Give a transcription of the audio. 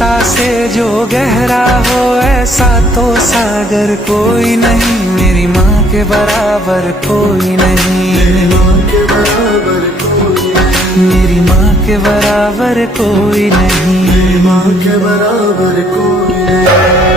रिश्ता से जो गहरा हो ऐसा तो सागर कोई नहीं, मेरी माँ के बराबर कोई नहीं, मेरी माँ के बराबर कोई नहीं, मेरी माँ के बराबर कोई नहीं, मेरी माँ के बराबर कोई नहीं।